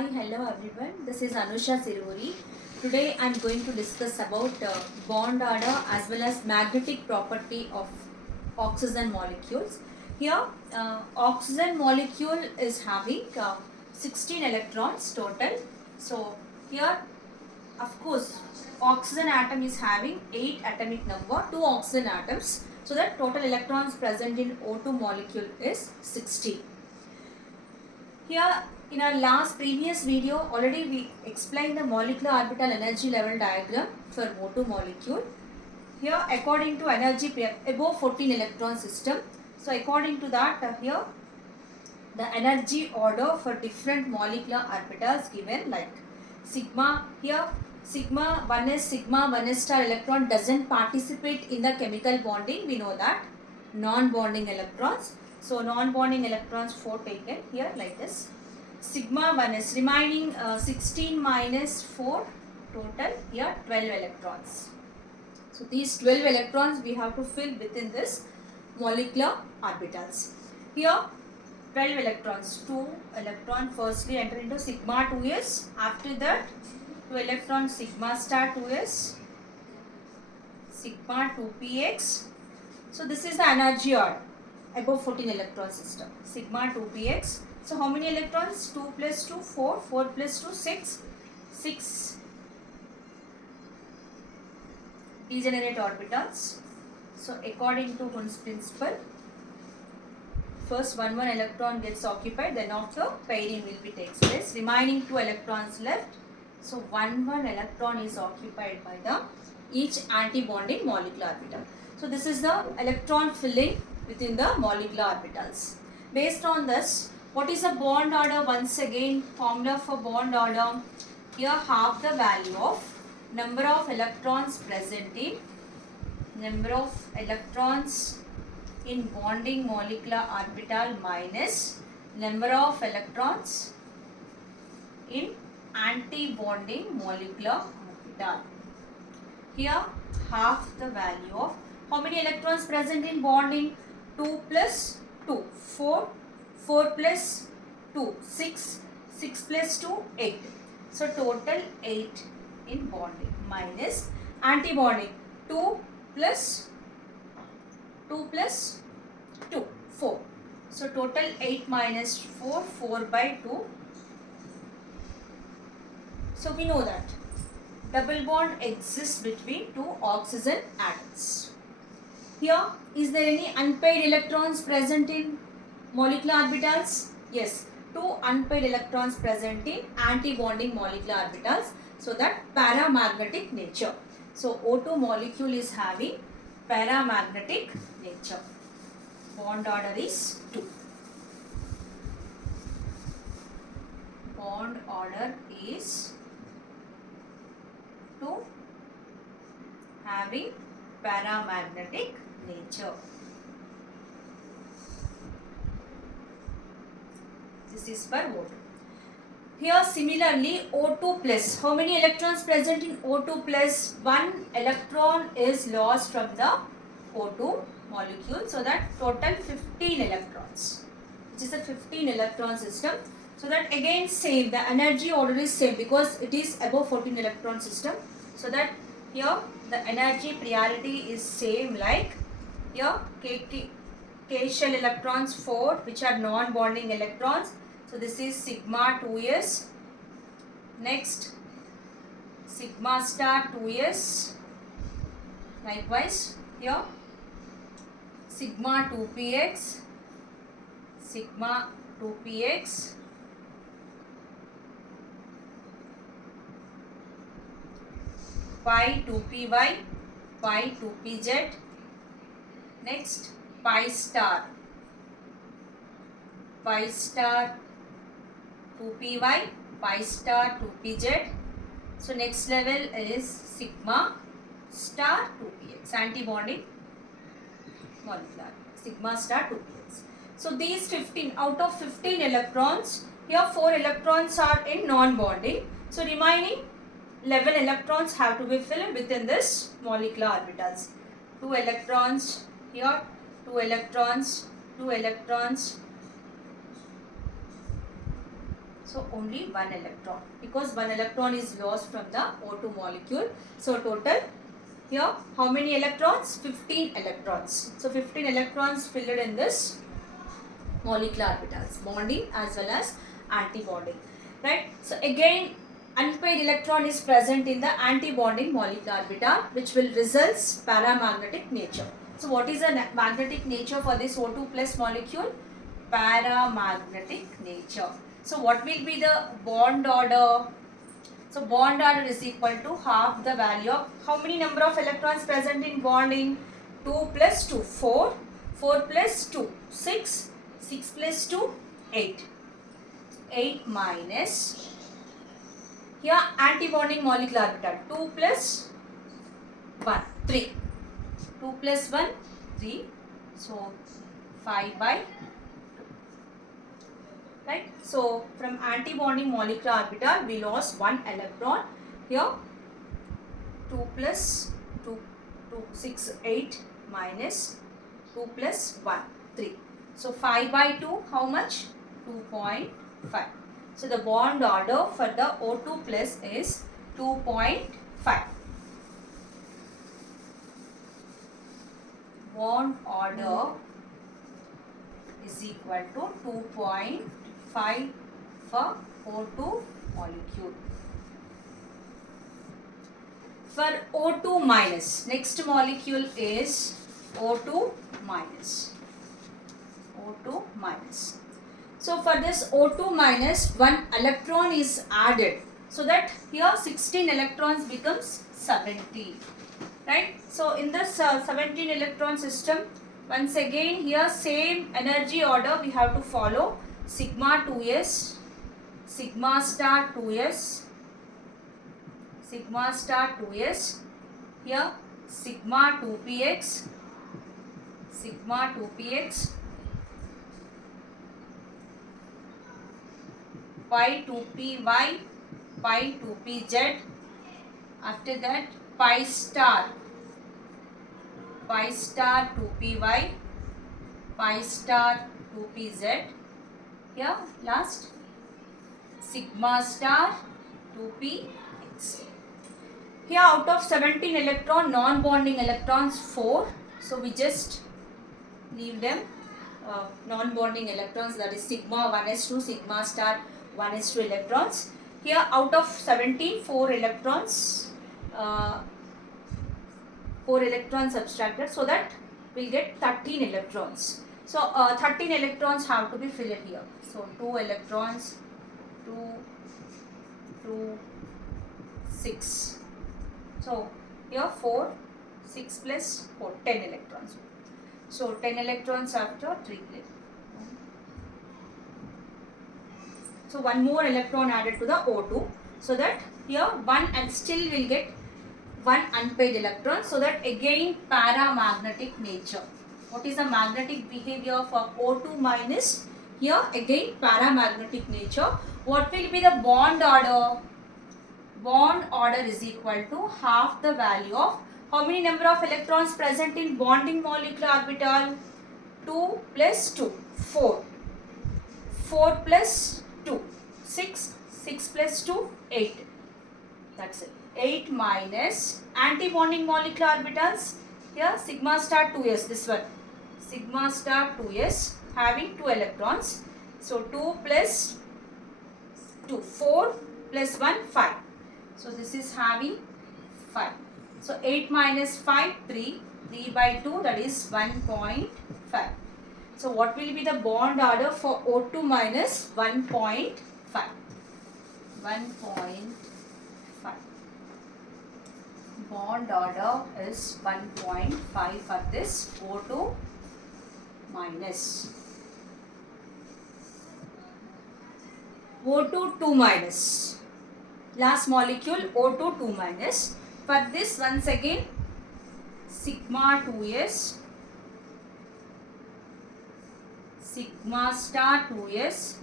Hi, hello everyone. This is Anusha Siruri. Today I am going to discuss about bond order as well as magnetic property of oxygen molecules. Here, oxygen molecule is having 16 electrons total. So, here, of course, oxygen atom is having 8 atomic number, 2 oxygen atoms. So, that total electrons present in O2 molecule is 60. Here in our previous video already we explained the molecular orbital energy level diagram for O2 molecule. Here according to energy pair above 14 electron system. So according to that here the energy order for different molecular orbitals given like sigma here sigma 1s star electron doesn't participate in the chemical bonding, we know that non-bonding electrons. So non-bonding electrons 4 taken here like this. Sigma 1s remaining 16 minus 4 total here 12 electrons. So these 12 electrons we have to fill within this molecular orbitals. Here 12 electrons, 2 electron firstly enter into sigma 2s, after that 2 electron sigma star 2s, sigma 2px. So this is the energy order above 14 electron system, sigma 2px. So how many electrons? 2 plus 2, 4, 4 plus 2, 6, 6 degenerate orbitals. So according to Hund's principle, first one electron gets occupied, then after pairing will be takes place. Remaining 2 electrons left. So one electron is occupied by the each anti-bonding molecular orbital. So this is the electron filling within the molecular orbitals. Based on this, what is the bond order? Once again, formula for bond order. Here half the value of number of electrons present in bonding molecular orbital minus number of electrons in anti-bonding molecular orbital. Here half the value of how many electrons present in bonding? 2 plus 2, 4, 4 plus 2, 6, 6 plus 2, 8. So total 8 in bonding minus anti-bonding 2 plus 2, 4. So total 8 minus 4, 4 by 2. So we know that double bond exists between 2 oxygen atoms. Here, is there any unpaired electrons present in molecular orbitals? Yes, 2 unpaired electrons present in anti-bonding molecular orbitals. So that paramagnetic nature. So O2 molecule is having paramagnetic nature. Bond order is 2. Bond order is 2, having paramagnetic nature. This is for O2. Here similarly O2 plus, how many electrons present in O2 plus? 1 electron is lost from the O2 molecule, so that total 15 electrons, which is a 15 electron system. So that again same, the energy order is same because it is above 14 electron system. So that here the energy priority is same like here K shell electrons 4 which are non-bonding electrons. So this is sigma 2s, next sigma star 2s, likewise here sigma 2px, sigma 2px, pi 2py, pi 2pz, next pi star 2py, pi star 2pz. So next level is sigma star 2px, anti-bonding molecular, sigma star 2px. So these 15, out of 15 electrons, here 4 electrons are in non-bonding. So remaining 11 electrons have to be filled within this molecular orbitals. 2 electrons here, 2 electrons, 2 electrons, So only one electron, because one electron is lost from the O2 molecule. So total here how many electrons? 15 electrons. So 15 electrons filled in this molecular orbitals, bonding as well as anti-bonding, right? So again unpaired electron is present in the anti-bonding molecular orbital, which will results paramagnetic nature. So what is the magnetic nature for this O2 plus molecule? Paramagnetic nature. So what will be the bond order? So bond order is equal to half the value of how many number of electrons present in bonding? 2 plus 2, 4, 4 plus 2, 6, 6 plus 2, 8. 8 minus, here anti-bonding molecular orbital, 2 plus 1, 3. 2 plus 1, 3. So 5 by, right? So from anti-bonding molecular orbital we lost one electron. Here 2 plus 2, 2, 6, 8 minus 2 plus 1, 3. So 5 by 2, how much? 2.5. So the bond order for the O2 plus is 2.5. Bond order is equal to 2.5 for O2 molecule. For O2 minus, next molecule is O2 minus. O2 minus. So for this O2 minus, one electron is added. So that here 16 electrons becomes 17. Right? So in this 17 electron system, once again here same energy order we have to follow. Sigma 2s, sigma star 2s, sigma star 2s, here sigma 2px, sigma 2px, pi 2py, pi 2pz, after that pi star 2py, pi star 2pz, here last sigma star 2px. Here out of 17 electron, non-bonding electrons 4. So we just leave them non-bonding electrons, that is sigma 1s2, sigma star 1s2 electrons. Here out of 17, 4 electrons, 4 electrons subtracted, so that we'll get 13 electrons. So 13 electrons have to be filled here. So 2 electrons, 2, 2, 6. So here 4, 6 plus 4, 10 electrons. So 10 electrons after triplet. So one more electron added to the O2. So that here one, and still will get one unpaired electron. So that again paramagnetic nature. What is the magnetic behavior for O2 minus? Here again paramagnetic nature. What will be the bond order? Bond order is equal to half the value of how many number of electrons present in bonding molecular orbital? 2 plus 2, 4. 4 plus 2, 6. 6 plus 2, 8. That's it. 8 minus anti-bonding molecular orbitals. Here sigma star 2s, this one. Sigma star 2s having 2 electrons. So 2 plus 2, 4 plus 1, 5. So this is having 5. So 8 minus 5, 3. 3 by 2, that is 1.5. So what will be the bond order for O2 minus? 1.5. 1.5. Bond order is 1.5 for this O2 minus. O2 2 minus. Last molecule O2 2 minus. For this once again sigma 2s, sigma star 2s,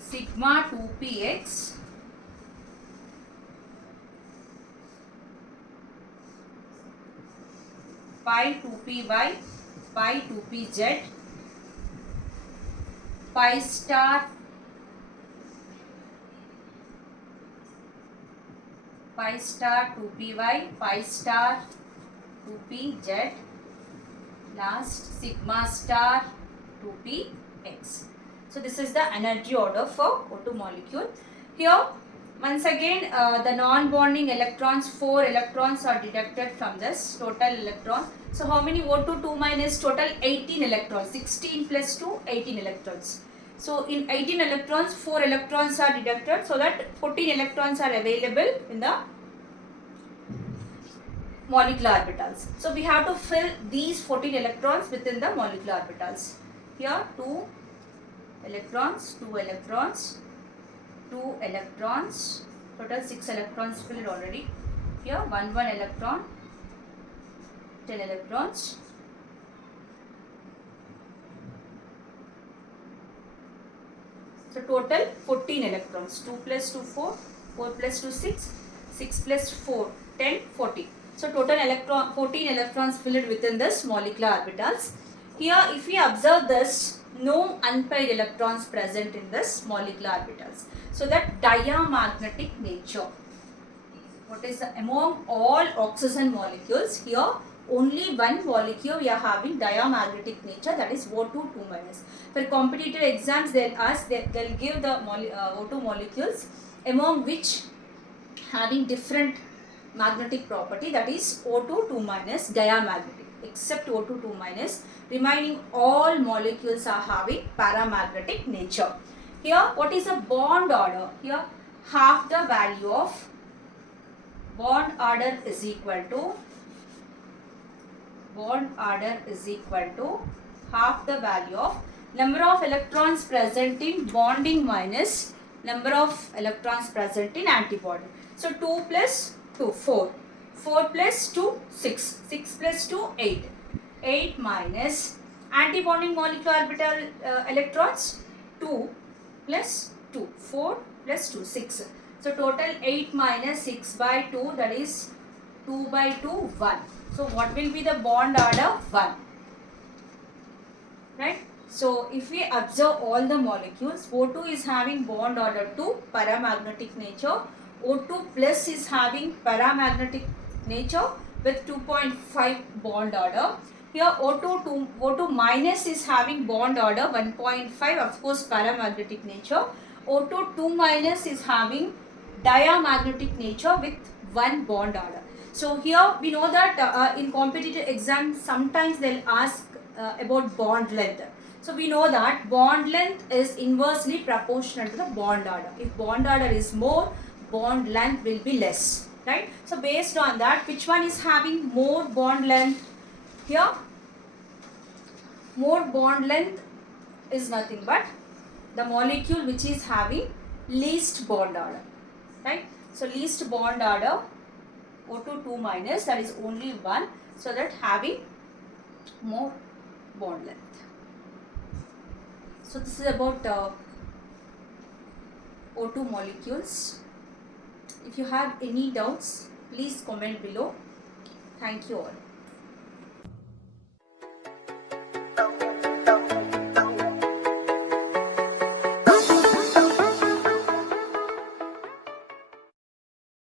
sigma 2px, pi 2py, pi 2pz, pi star 2py, pi star 2pz, last sigma star 2px. So this is the energy order for O2 molecule. Here once again the non-bonding electrons, 4 electrons are deducted from this total electron. So how many O2 2 minus total? 18 electrons. 16 plus 2, 18 electrons. So in 18 electrons, 4 electrons are deducted, so that 14 electrons are available in the molecular orbitals. So we have to fill these 14 electrons within the molecular orbitals. Here 2 electrons, 2 electrons, 2 electrons, total 6 electrons filled already. Here 1 electron, 10 electrons. So total 14 electrons. 2 plus 2 4, 4 plus 2 6, 6 plus 4 10, 14. So total 14 electrons filled within this molecular orbitals. Here if we observe this, no unpaired electrons present in this molecular orbitals. So that diamagnetic nature. What is among all oxygen molecules, here only one molecule we are having diamagnetic nature, that is O2 2 minus. For competitive exams they'll ask, they'll give the O2 molecules among which having different magnetic property, that is O2 2 minus diamagnetic, except O2 2 minus, remaining all molecules are having paramagnetic nature. Here what is a bond order? Here half the value of bond order is equal to half the value of number of electrons present in bonding minus number of electrons present in antibody. So 2 plus 2, 4. 4 plus 2, 6. 6 plus 2, 8. 8 minus antibonding molecular orbital electrons, 2 plus 2. 4 plus 2, 6. So total 8 minus 6 by 2, that is 2 by 2, 1. So what will be the bond order? 1. Right? So if we observe all the molecules, O2 is having bond order 2, paramagnetic nature. O2 plus is having paramagnetic nature with 2.5 bond order. Here O2 minus is having bond order 1.5, of course paramagnetic nature. O2 2 minus is having diamagnetic nature with 1 bond order. So here we know that in competitive exams sometimes they'll ask about bond length. So we know that bond length is inversely proportional to the bond order. If bond order is more, bond length will be less, right? So based on that, which one is having more bond length? Here more bond length is nothing but the molecule which is having least bond order, right? So least bond order O2 2 minus, that is only 1, so that having more bond length. So this is about O2 molecules. If you have any doubts, please comment below. Thank you all.